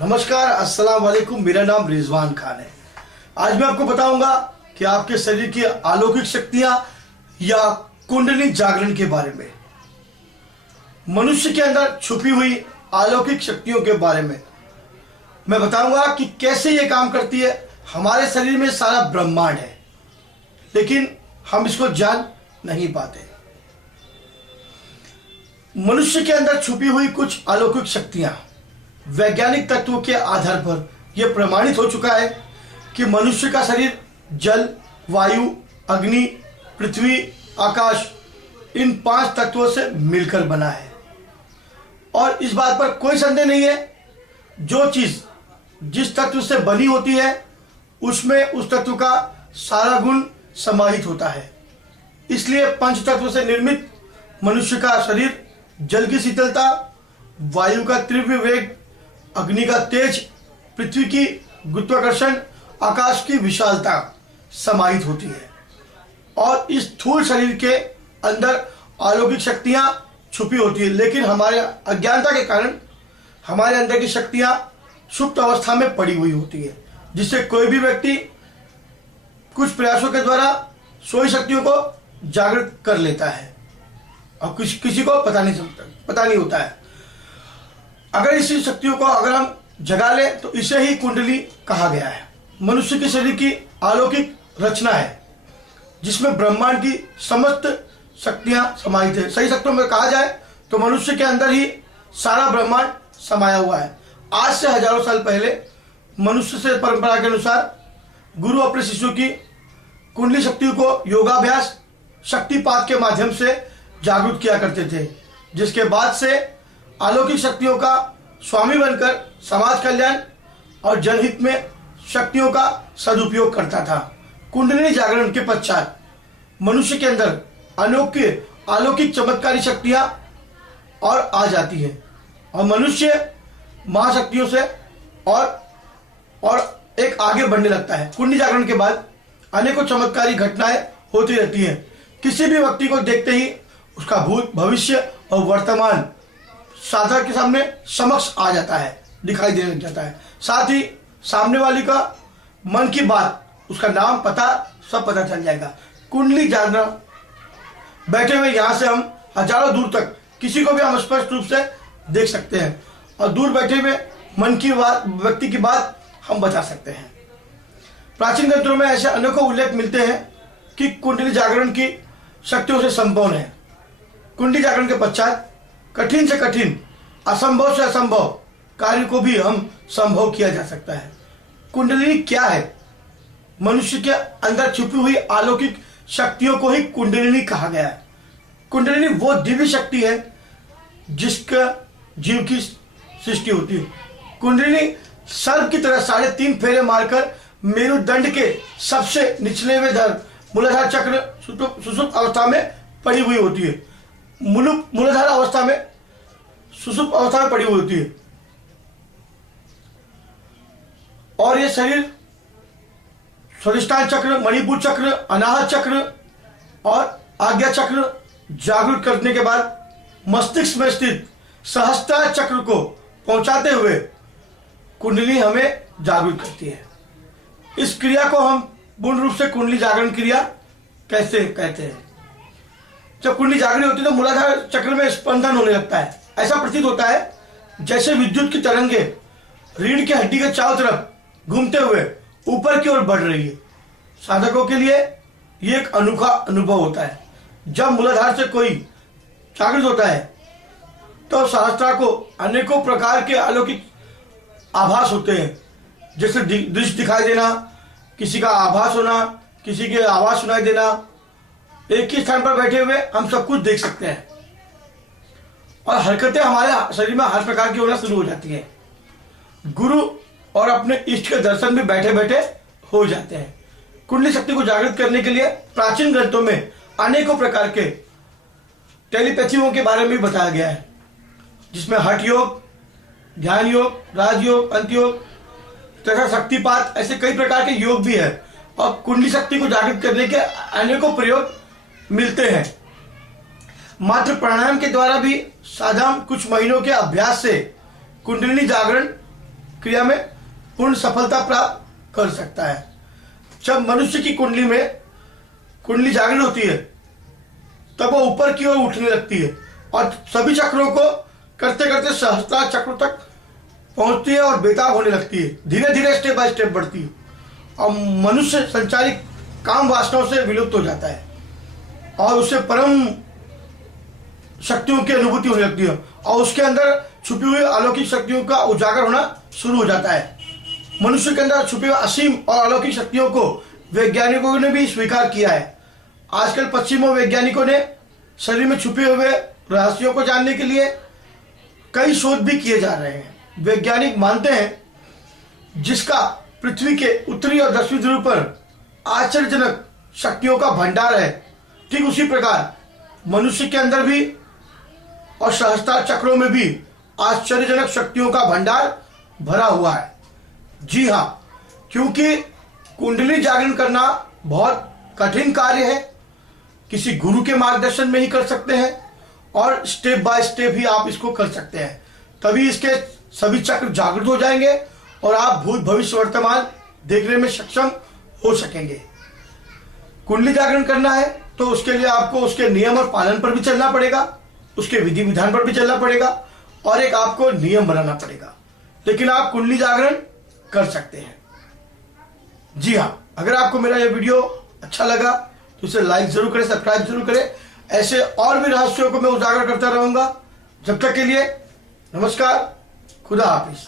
नमस्कार, अस्सलाम वालेकुम। मेरा नाम रिजवान खान है। आज मैं आपको बताऊंगा कि आपके शरीर की अलौकिक शक्तियां या कुंडली जागरण के बारे में, मनुष्य के अंदर छुपी हुई अलौकिक शक्तियों के बारे में मैं बताऊंगा कि कैसे ये काम करती है। हमारे शरीर में सारा ब्रह्मांड है, लेकिन हम इसको जान नहीं पाते। मनुष्य के अंदर छुपी हुई कुछ अलौकिक शक्तियां, वैज्ञानिक तत्वों के आधार पर यह प्रमाणित हो चुका है कि मनुष्य का शरीर जल, वायु, अग्नि, पृथ्वी, आकाश, इन 5 तत्वों से मिलकर बना है। और इस बात पर कोई संदेह नहीं है, जो चीज जिस तत्व से बनी होती है उसमें उस तत्व का सारा गुण समाहित होता है। इसलिए पंच तत्व से निर्मित मनुष्य का शरीर जल की शीतलता, वायु का तीव्र वेग, अग्नि का तेज, पृथ्वी की गुरुत्वाकर्षण, आकाश की विशालता समाहित होती है। और इस स्थूल शरीर के अंदर अलौकिक शक्तियां छुपी होती है, लेकिन हमारे अज्ञानता के कारण हमारे अंदर की शक्तियां सुप्त अवस्था में पड़ी हुई होती है, जिससे कोई भी व्यक्ति कुछ प्रयासों के द्वारा सोई शक्तियों को जागृत कर लेता है और किसी को पता नहीं होता है। अगर इसी शक्तियों को अगर हम जगा ले तो इसे ही कुंडली कहा गया है। मनुष्य के शरीर की अलौकिक रचना है, जिसमें ब्रह्मांड की समस्त शक्तियां समाहित है। सही शब्दों में कहा जाए तो मनुष्य के अंदर ही सारा ब्रह्मांड समाया हुआ है। आज से हजारों साल पहले मनुष्य से परंपरा के अनुसार गुरु अपने शिष्यों की कुंडली शक्ति को योगाभ्यास, शक्तिपात के माध्यम से जागरूक किया करते थे, जिसके बाद से अलौकिक शक्तियों का स्वामी बनकर समाज कल्याण और जनहित में शक्तियों का सदुपयोग करता था। कुंडली जागरण के पश्चात मनुष्य के अंदर अनोखी अलौकिक चमत्कारी शक्तियां और आ जाती है और मनुष्य महाशक्तियों से और एक आगे बढ़ने लगता है। कुंडली जागरण के बाद अनेकों चमत्कारी घटनाएं होती रहती हैं। किसी भी व्यक्ति को देखते ही उसका भूत, भविष्य और वर्तमान साधक के सामने समक्ष आ जाता है, दिखाई देने लग जाता है। साथ ही सामने वाली का मन की बात, उसका नाम, पता सब पता चल जाएगा। कुंडली जागरण बैठे हुए यहाँ से हम हजारों दूर तक किसी को भी हम स्पष्ट रूप से देख सकते हैं और दूर बैठे हुए मन की बात, व्यक्ति की बात हम बता सकते हैं। प्राचीन ग्रंथों में ऐसे अनेकों उल्लेख मिलते हैं कि कुंडली जागरण की शक्तियों से संपन्न है। कुंडली जागरण के पश्चात कठिन से कठिन, असंभव से असंभव कार्य को भी हम संभव किया जा सकता है। कुंडली क्या है? मनुष्य के अंदर छुपी हुई अलौकिक शक्तियों को ही कुंडलिनी कहा गया है। कुंडलिनी वो दिव्य शक्ति है जिसका जीव की सृष्टि होती है। कुंडलिनी सर्प की तरह 3.5 फेरे मारकर मेरुदंड के सबसे निचले में मूलाधार चक्र सुषुप्त अवस्था में पड़ी हुई होती है। मूलाधार अवस्था में, सुषुप्त अवस्था में पड़ी हुई होती है और ये शरीर स्वादिष्ठान चक्र, मणिपुर चक्र, अनाहत चक्र और आज्ञा चक्र जागृत करने के बाद मस्तिष्क में स्थित सहस्त्रार चक्र को पहुंचाते हुए कुंडली हमें जागृत करती है। इस क्रिया को हम पूर्ण रूप से कुंडली जागरण क्रिया कैसे कहते हैं? जब कुंडली जागृत होती है तो मूलाधार चक्र में स्पंदन होने लगता है। ऐसा प्रतीत होता है जैसे विद्युत की तरंगे रीढ़ की हड्डी के चारों तरफ घूमते हुए ऊपर की ओर बढ़ रही है। साधकों के लिए यह एक अनोखा अनुभव होता है। जब मूलाधार से कोई जागृत होता है तो सहस्त्रार को अनेकों प्रकार के अलौकिक आभास होते हैं, जैसे दृश्य दिखाई देना, किसी का आभास होना, किसी के आवाज सुनाई देना। एक ही स्थान पर बैठे हुए हम सब कुछ देख सकते हैं और हरकतें हमारे शरीर में हर प्रकार की होना शुरू हो जाती है। गुरु और अपने इष्ट के दर्शन भी बैठे बैठे हो जाते हैं। कुंडली शक्ति को जागृत करने के लिए प्राचीन ग्रंथों में अनेकों प्रकार के टेलीपैथियों के बारे में भी बताया गया है, जिसमें हठ योग, ध्यान योग, राजयोग, अंतयोग तथा शक्तिपात, ऐसे कई प्रकार के योग भी है और कुंडली शक्ति को जागृत करने के अनेकों प्रयोग मिलते हैं। मात्र प्राणायाम के द्वारा भी साधारण कुछ महीनों के अभ्यास से कुंडलिनी जागरण क्रिया में पूर्ण सफलता प्राप्त कर सकता है। जब मनुष्य की कुंडली में कुंडली जागृत होती है तब वो ऊपर की ओर उठने लगती है और सभी चक्रों को करते करते सहस्त्रार चक्रों तक पहुंचती है और बेताब होने लगती है। धीरे धीरे स्टेप बाय स्टेप बढ़ती है और मनुष्य संचारित काम वासनाओं से विलुप्त हो जाता है और उसे परम शक्तियों की अनुभूति होने लगती है और उसके अंदर छुपी हुई अलौकिक शक्तियों का उजागर होना शुरू हो जाता है। मनुष्य के अंदर छुपी हुई असीम और अलौकिक शक्तियों को वैज्ञानिकों ने भी स्वीकार किया है। आजकल पश्चिमी वैज्ञानिकों ने शरीर में छुपे हुए रहस्यों को जानने के लिए कई शोध भी किए जा रहे हैं। वैज्ञानिक मानते हैं जिसका पृथ्वी के उत्तरी और दक्षिणी ध्रुव पर आश्चर्यजनक शक्तियों का भंडार है, ठीक उसी प्रकार मनुष्य के अंदर भी और सहस्त्रार चक्रों में भी आश्चर्यजनक शक्तियों का भंडार भरा हुआ है। जी हाँ, क्योंकि कुंडली जागरण करना बहुत कठिन कार्य है, किसी गुरु के मार्गदर्शन में ही कर सकते हैं और स्टेप बाय स्टेप ही आप इसको कर सकते हैं। तभी इसके सभी चक्र जागृत हो जाएंगे और आप भूत भविष्य वर्तमान देखने में सक्षम हो सकेंगे। कुंडली जागरण करना है तो उसके लिए आपको उसके नियम और पालन पर भी चलना पड़ेगा, उसके विधि विधान पर भी चलना पड़ेगा और एक आपको नियम बनाना पड़ेगा, लेकिन आप कुंडली जागरण कर सकते हैं। जी हाँ, अगर आपको मेरा यह वीडियो अच्छा लगा तो इसे लाइक जरूर करें, सब्सक्राइब जरूर करें। ऐसे और भी रहस्यों को मैं उजागर करता रहूंगा। जब तक के लिए नमस्कार, खुदा हाफिज।